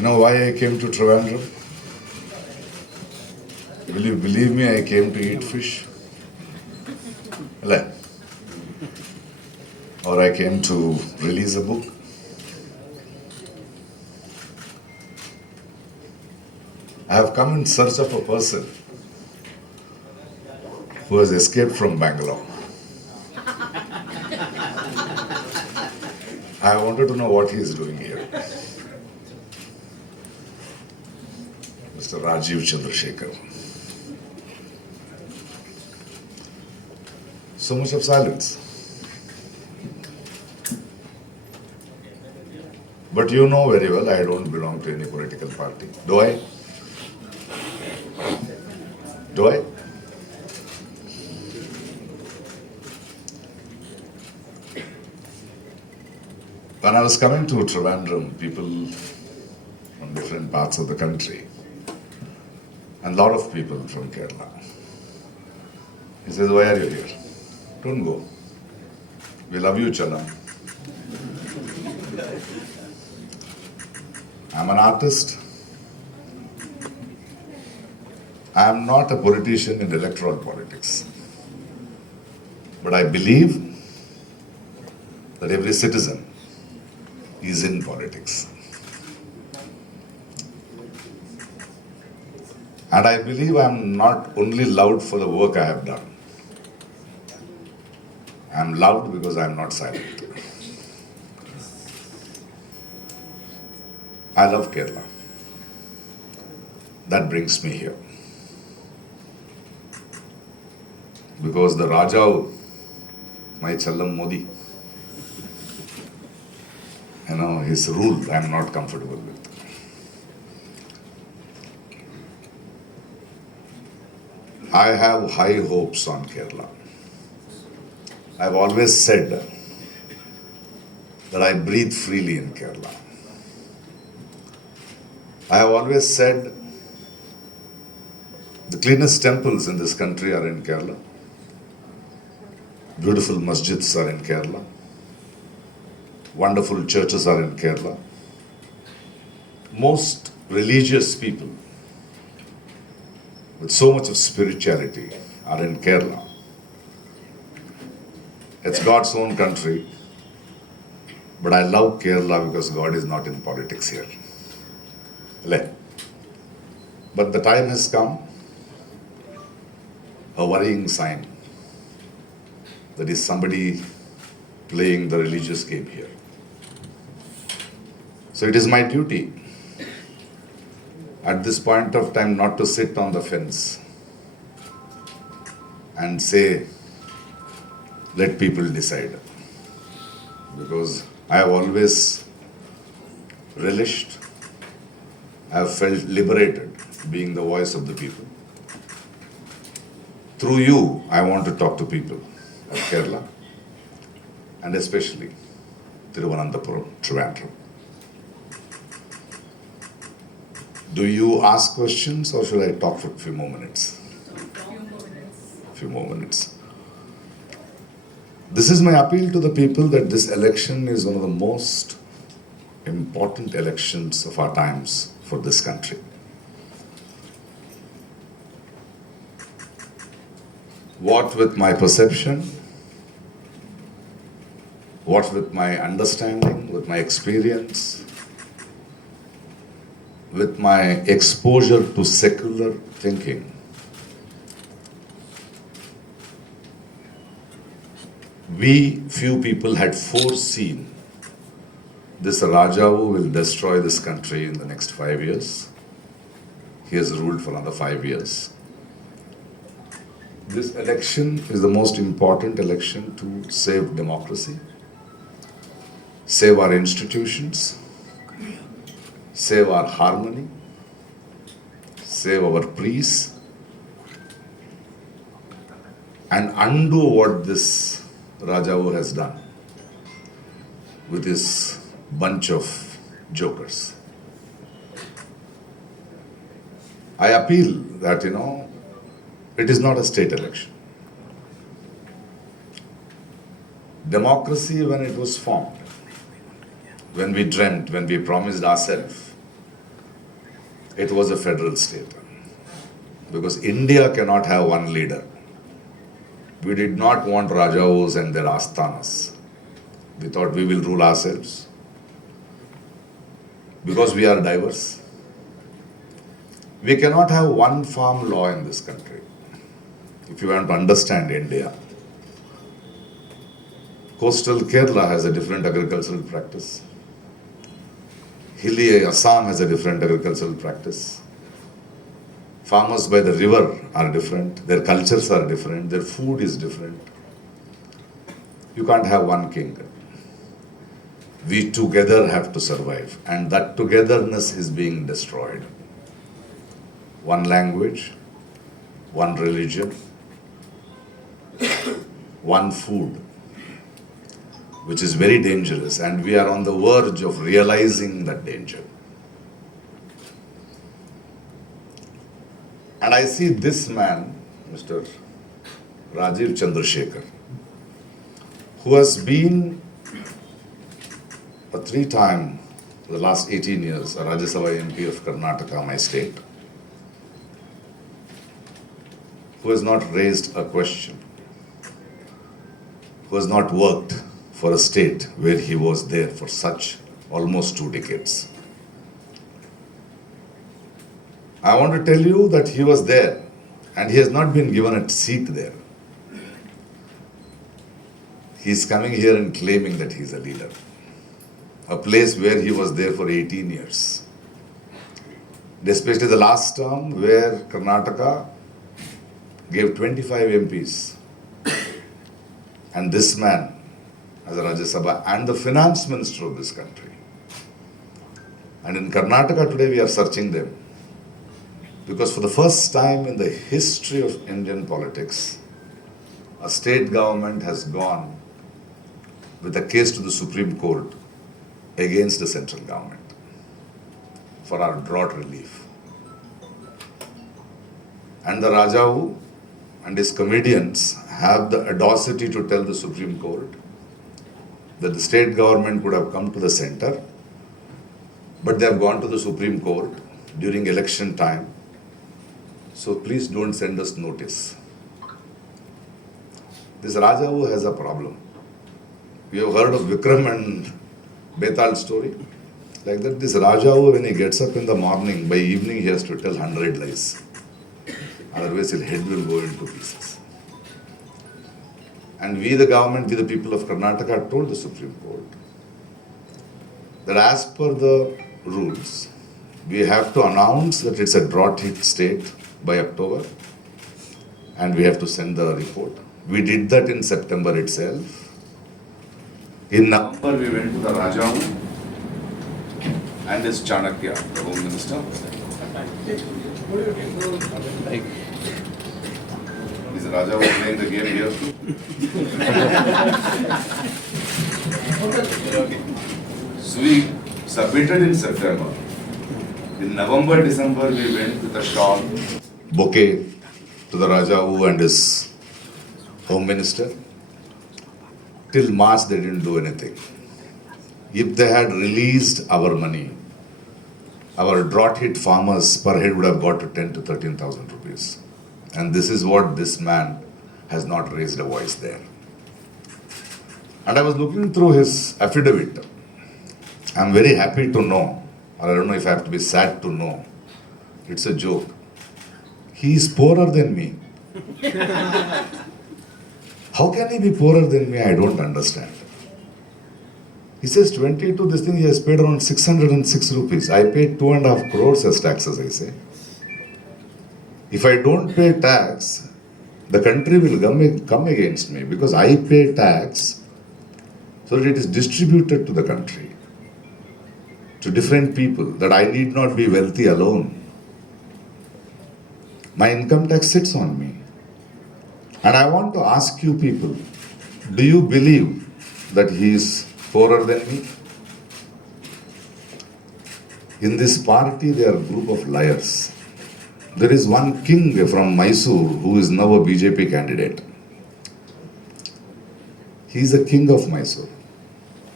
You know why I came to Trivandrum? Will you believe me, I came to eat fish? Like, or I came to release a book? I have come in search of a person who has escaped from Bangalore. I wanted to know what he is doing here. Mr. Rajiv Chandrasekhar. So much of silence. But you know very well I don't belong to any political party. Do I? Do I? When I was coming to Trivandrum, people from different parts of the country, and a lot of people from Kerala. He says, why are you here? Don't go. We love you, Chala. I'm an artist. I am not a politician in electoral politics. But I believe that every citizen is in politics. And I believe I am not only loved for the work I have done. I am loved because I am not silent. I love Kerala. That brings me here. Because the Raja, my Challam Modi, his rule I am not comfortable with. I have high hopes on Kerala. I've always said that I breathe freely in Kerala. I have always said the cleanest temples in this country are in Kerala. Beautiful masjids are in Kerala. Wonderful churches are in Kerala. Most religious people with so much of spirituality are in Kerala. It's God's own country, but I love Kerala because God is not in politics here. But the time has come, a worrying sign, that is somebody playing the religious game here. So it is my duty at this point of time not to sit on the fence and say, let people decide. Because I have always relished, I have felt liberated being the voice of the people. Through you, I want to talk to people of Kerala and especially Thiruvananthapuram, Trivandrum. Do you ask questions or should I talk for a few more minutes? A few more minutes. This is my appeal to the people that this election is one of the most important elections of our times for this country. What with my perception, what with my understanding, with my experience, with my exposure to secular thinking, we few people had foreseen this Raja who will destroy this country in the next 5 years. He has ruled for another 5 years. This election is the most important election to save democracy, save our institutions, save our harmony, save our peace, and undo what this Rajavu has done with his bunch of jokers. I appeal that, it is not a state election. Democracy, when it was formed, when we dreamt, when we promised ourselves it was a federal state. Because India cannot have one leader. We did not want Rajaos and their Asthanas. We thought we will rule ourselves. Because we are diverse. We cannot have one farm law in this country. If you want to understand India, coastal Kerala has a different agricultural practice. Hilly Assam has a different agricultural practice. Farmers by the river are different, their cultures are different, their food is different. You can't have one king. We together have to survive, and that togetherness is being destroyed. One language, one religion, one food, which is very dangerous, and we are on the verge of realizing that danger. And I see this man, Mr. Rajiv Chandrasekhar, who has been a 3-time, for the last 18 years, a Rajya Sabha MP of Karnataka, my state, who has not raised a question, who has not worked for a state where he was there for such almost 2 decades. I want to tell you that he was there and he has not been given a seat there. He is coming here and claiming that he is a leader. A place where he was there for 18 years. Especially the last term where Karnataka gave 25 MPs. And this man, as a Rajya Sabha and the finance minister of this country. And in Karnataka today we are searching them. Because for the first time in the history of Indian politics, a state government has gone with a case to the Supreme Court against the central government for our drought relief. And the Rajavu and his comedians have the audacity to tell the Supreme Court that the state government could have come to the center, but they have gone to the Supreme Court during election time. So please don't send us notice. This Rajavu has a problem. You have heard of Vikram and Betal story? Like that, this Rajavu, when he gets up in the morning, by evening he has to tell 100 lies. Otherwise his head will go into pieces. And we, the government, we, the people of Karnataka, told the Supreme Court that as per the rules, we have to announce that it's a drought-hit state by October, and we have to send the report. We did that in September itself. In November, we went to the Rajavu and his Chanakya, the Home Minister. Is Rajavu playing the game here? So we submitted in September. In November, December, we went with a shawl, bouquet to the Rajavu and his Home Minister. Till March, they didn't do anything. If they had released our money, our drought-hit farmers per head would have got to 10 to 13,000 rupees. And this is what this man has not raised a voice there. And I was looking through his affidavit. I'm very happy to know, or I don't know if I have to be sad to know, it's a joke. He is poorer than me. How can he be poorer than me? I don't understand. He says 22, this thing he has paid around 606 rupees. I paid 2.5 crores as taxes, I say. If I don't pay tax, the country will come against me because I pay tax so that it is distributed to the country, to different people, that I need not be wealthy alone. My income tax sits on me. And I want to ask you people, do you believe that he is poorer than me? In this party, there are a group of liars. There is one king from Mysore who is now a BJP candidate. He is the king of Mysore,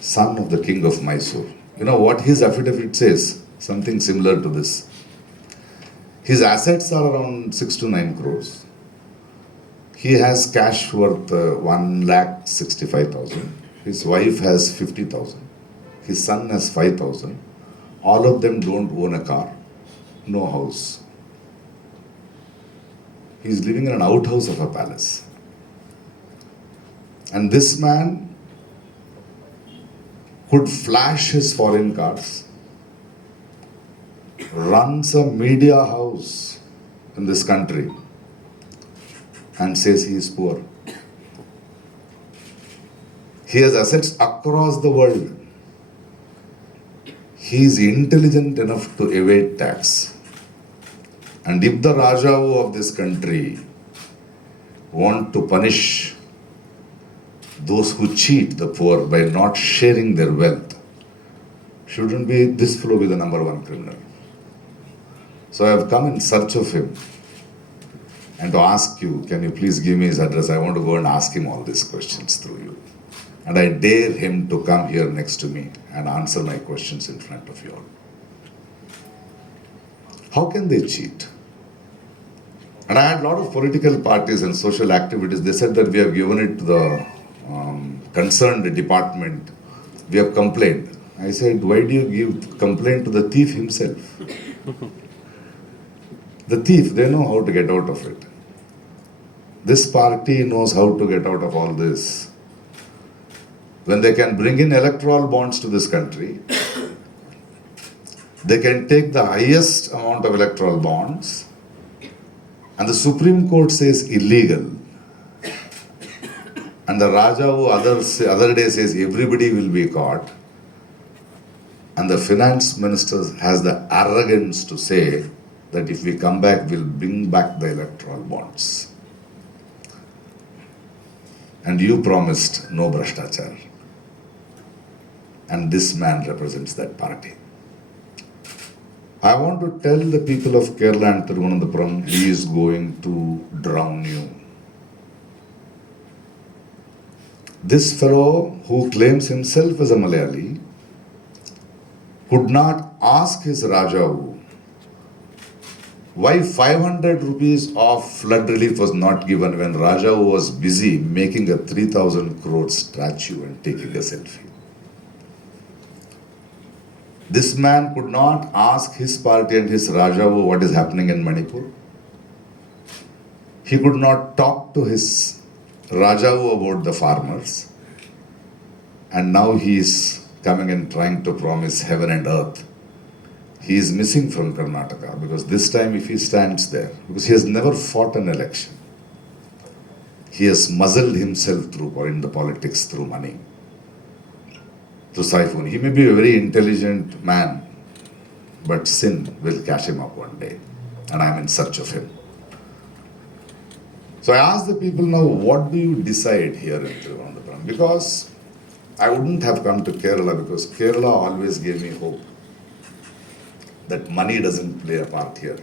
son of the king of Mysore. You know what his affidavit says? Something similar to this. His assets are around 6 to 9 crores. He has cash worth 1,65,000. His wife has 50,000. His son has 5,000. All of them don't own a car, no house. He's living in an outhouse of a palace. And this man could flash his foreign cars, runs a media house in this country, and says he is poor. He has assets across the world. He is intelligent enough to evade tax. And if the Rajavu of this country want to punish those who cheat the poor by not sharing their wealth, shouldn't be this fellow be the number one criminal. So I have come in search of him and to ask you, can you please give me his address? I want to go and ask him all these questions through you. And I dare him to come here next to me and answer my questions in front of you all. How can they cheat? And I had a lot of political parties and social activities. They said that we have given it to the concerned department. We have complained. I said, why do you give complaint to the thief himself? The thief, they know how to get out of it. This party knows how to get out of all this. When they can bring in electoral bonds to this country, they can take the highest amount of electoral bonds, and the Supreme Court says illegal. And the Raja who other day says everybody will be caught. And the finance minister has the arrogance to say that if we come back, we'll bring back the electoral bonds. And you promised no Bhrashtachar. And this man represents that party. I want to tell the people of Kerala and Thiruvananthapuram, he is going to drown you. This fellow who claims himself as a Malayali could not ask his Rajavu why 500 rupees of flood relief was not given when Rajavu was busy making a 3,000 crore statue and taking a selfie. This man could not ask his party and his Rajavu what is happening in Manipur. He could not talk to his Rajavu about the farmers. And now he is coming and trying to promise heaven and earth. He is missing from Karnataka because this time if he stands there, because he has never fought an election, he has muzzled himself through in the politics through money. To siphon. He may be a very intelligent man, but sin will catch him up one day, and I am in search of him. So I ask the people now, what do you decide here in Thiruvananthapuram? Because I wouldn't have come to Kerala because Kerala always gave me hope that money doesn't play a part here.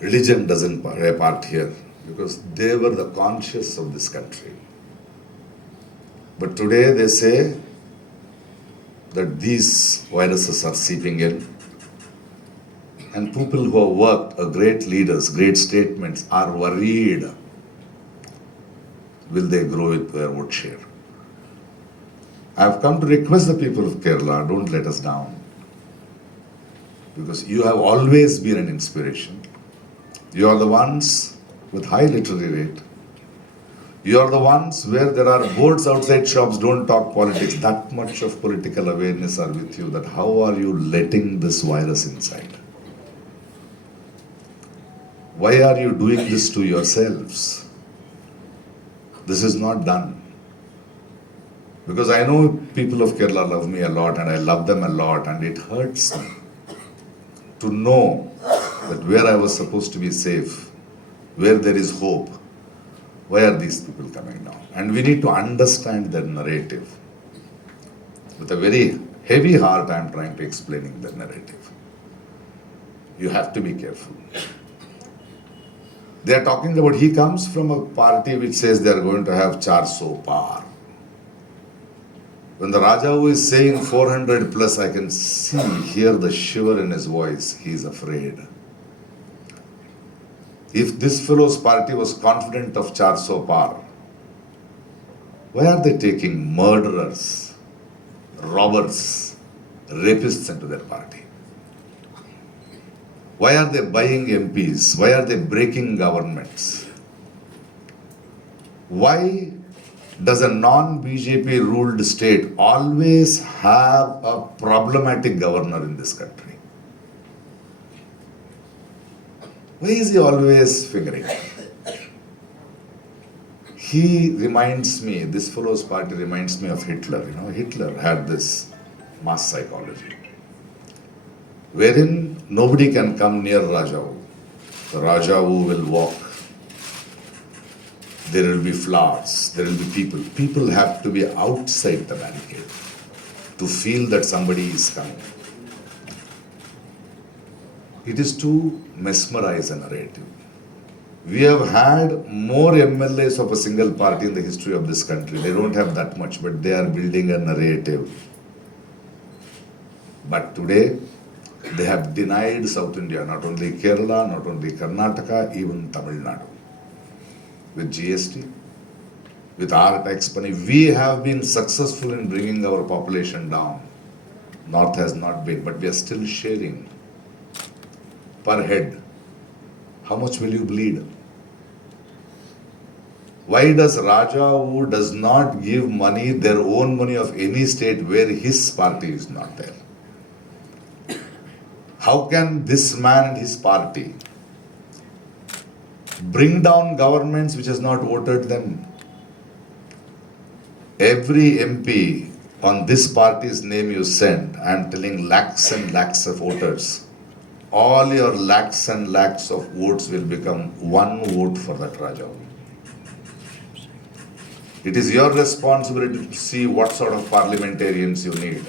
Religion doesn't play a part here because they were the conscience of this country. But today they say that these viruses are seeping in, and people who have worked, great leaders, great statements, are worried. Will they grow with their vote share? I have come to request the people of Kerala, don't let us down. Because you have always been an inspiration. You are the ones with high literary rate. You are the ones where there are boards outside shops, don't talk politics. That much of political awareness are with you, that how are you letting this virus inside? Why are you doing this to yourselves? This is not done. Because I know people of Kerala love me a lot and I love them a lot, and it hurts me to know that where I was supposed to be safe, where there is hope, why are these people coming now? And we need to understand their narrative. With a very heavy heart, I am trying to explain the narrative. You have to be careful. They are talking about, he comes from a party which says they are going to have 400 par. When the Raja who is saying 400 plus, I can hear the shiver in his voice. He is afraid. If this fellow's party was confident of 400 par, why are they taking murderers, robbers, rapists into their party? Why are they buying MPs? Why are they breaking governments? Why does a non-BJP ruled state always have a problematic governor in this country? Why is he always figuring? He reminds me, this fellow's party reminds me of Hitler. You know, Hitler had this mass psychology, wherein nobody can come near Rajau. The Rajau will walk. There will be flowers, there will be people. People have to be outside the barricade to feel that somebody is coming. It is to mesmerize a narrative. We have had more MLAs of a single party in the history of this country. They don't have that much, but they are building a narrative. But today, they have denied South India, not only Kerala, not only Karnataka, even Tamil Nadu. With GST, with our tax money, we have been successful in bringing our population down. North has not been, but we are still sharing per head. How much will you bleed? Why does Raja, who does not give money, their own money of any state where his party is not there? How can this man and his party bring down governments which has not voted them? Every MP on this party's name you send, I am telling lakhs and lakhs of voters, all your lakhs and lakhs of votes will become one vote for that Raja. It is your responsibility to see what sort of parliamentarians you need.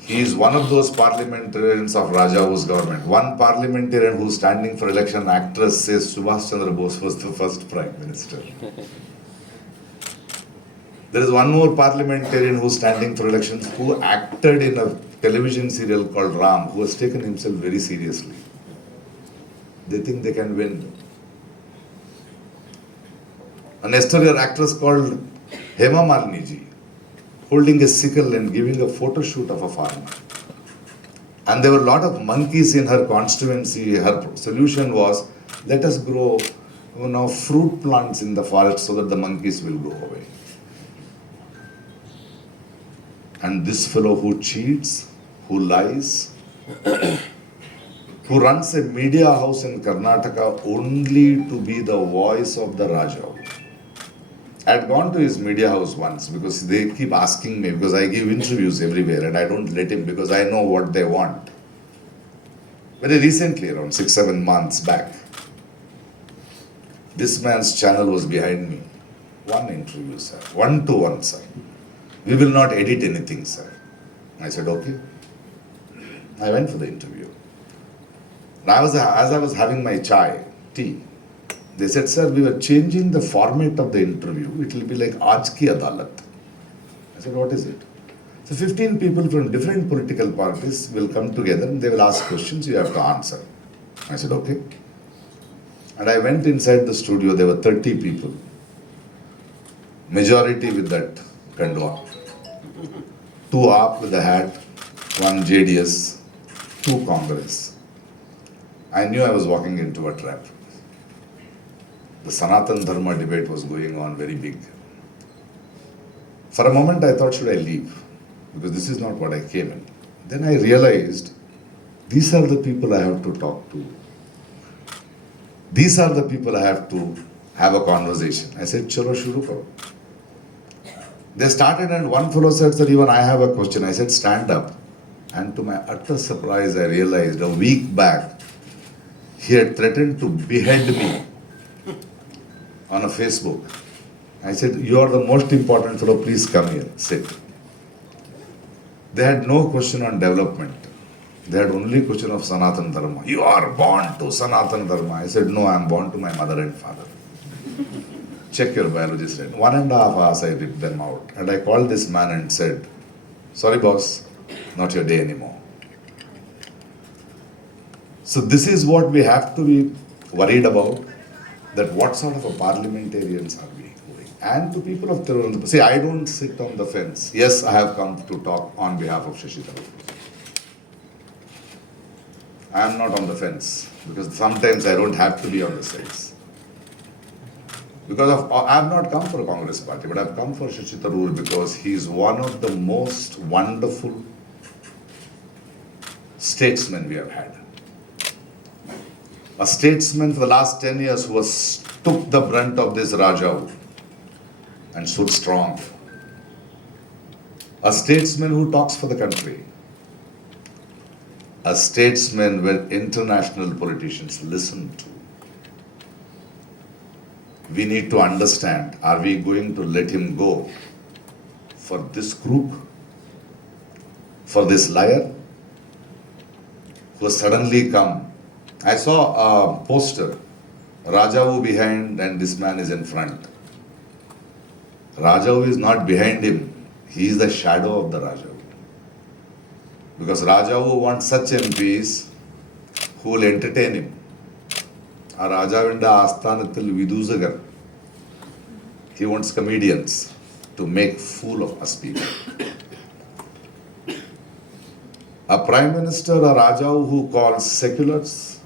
He is one of those parliamentarians of Raja's government. One parliamentarian who is standing for election, actress, says Subhash Chandra Bose was the first Prime Minister. There is one more parliamentarian who is standing for elections who acted in a television serial called Ram, who has taken himself very seriously. They think they can win. An exterior actress called Hema Malini ji, holding a sickle and giving a photo shoot of a farmer. And there were a lot of monkeys in her constituency. Her solution was, let us grow fruit plants in the forest so that the monkeys will go away. And this fellow who cheats, who lies, who runs a media house in Karnataka only to be the voice of the Raja. I had gone to his media house once because they keep asking me, because I give interviews everywhere and I don't let him because I know what they want. Very recently, around 6-7 months back, this man's channel was behind me. One interview, sir. 1-to-1, sir. We will not edit anything, sir. I said, okay. I went for the interview. As I was having my tea, they said, sir, we were changing the format of the interview. It will be like Aaj Ki Adalat. I said, what is it? So 15 people from different political parties will come together and they will ask questions, you have to answer. I said, okay. And I went inside the studio, there were 30 people. Majority with that kandwa. 2 AAP with a hat, 1 JDS, 2 Congress. I knew I was walking into a trap. The Sanatan Dharma debate was going on very big. For a moment I thought, should I leave? Because this is not what I came in. Then I realized, these are the people I have to talk to. These are the people I have to have a conversation. I said, chalo shuru karo. They started and one fellow said, sir, even I have a question. I said, stand up. And to my utter surprise, I realized a week back, he had threatened to behead me on a Facebook. I said, you are the most important fellow, please come here, sit. They had no question on development. They had only question of Sanatan Dharma. You are born to Sanatan Dharma. I said, no, I am born to my mother and father. Check your biologist. 1.5 hours I ripped them out. And I called this man and said, sorry boss, not your day anymore. So this is what we have to be worried about, that what sort of a parliamentarians are we going? And to people of Tirunelveli, see, I don't sit on the fence. Yes, I have come to talk on behalf of Shashi Tharoor. I am not on the fence, because sometimes I don't have to be on the fence. I have not come for a Congress party, but I have come for Shashi Tharoor because he is one of the most wonderful statesmen we have had. A statesman for the last 10 years who has took the brunt of this Rajau and stood strong. A statesman who talks for the country. A statesman where international politicians listen to. We need to understand, are we going to let him go for this group? For this liar who has suddenly come? I saw a poster, Rajau behind and this man is in front. Rajau is not behind him, he is the shadow of the Rajau. Because Rajau wants such MPs who will entertain him. A Rajavinda Asthanathil Vidusagar. He wants comedians to make fool of us people. A Prime Minister, a Rajau who calls seculars,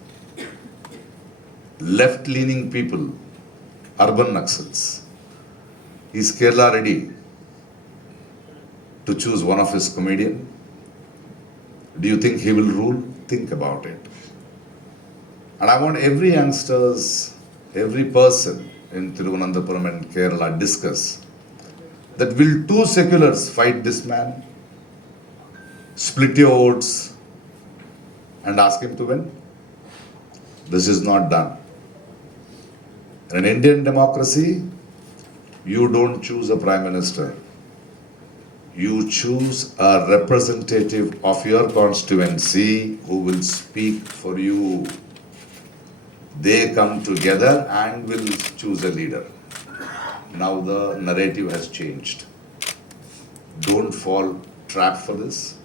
left-leaning people, urban Naxals. Is Kerala ready to choose one of his comedian? Do you think he will rule? Think about it. And I want every youngsters, every person in Thiruvananthapuram and Kerala discuss that will two seculars fight this man, split your votes and ask him to win? This is not done. In an Indian democracy, you don't choose a prime minister. You choose a representative of your constituency who will speak for you. They come together and will choose a leader. Now the narrative has changed. Don't fall trap for this.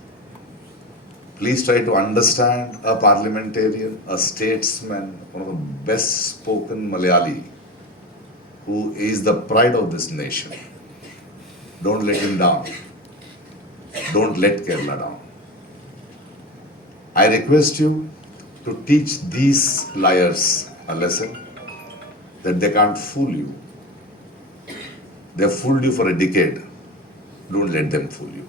Please try to understand a parliamentarian, a statesman, one of the best spoken Malayali, who is the pride of this nation. Don't let him down. Don't let Kerala down. I request you to teach these liars a lesson that they can't fool you. They have fooled you for a decade. Don't let them fool you.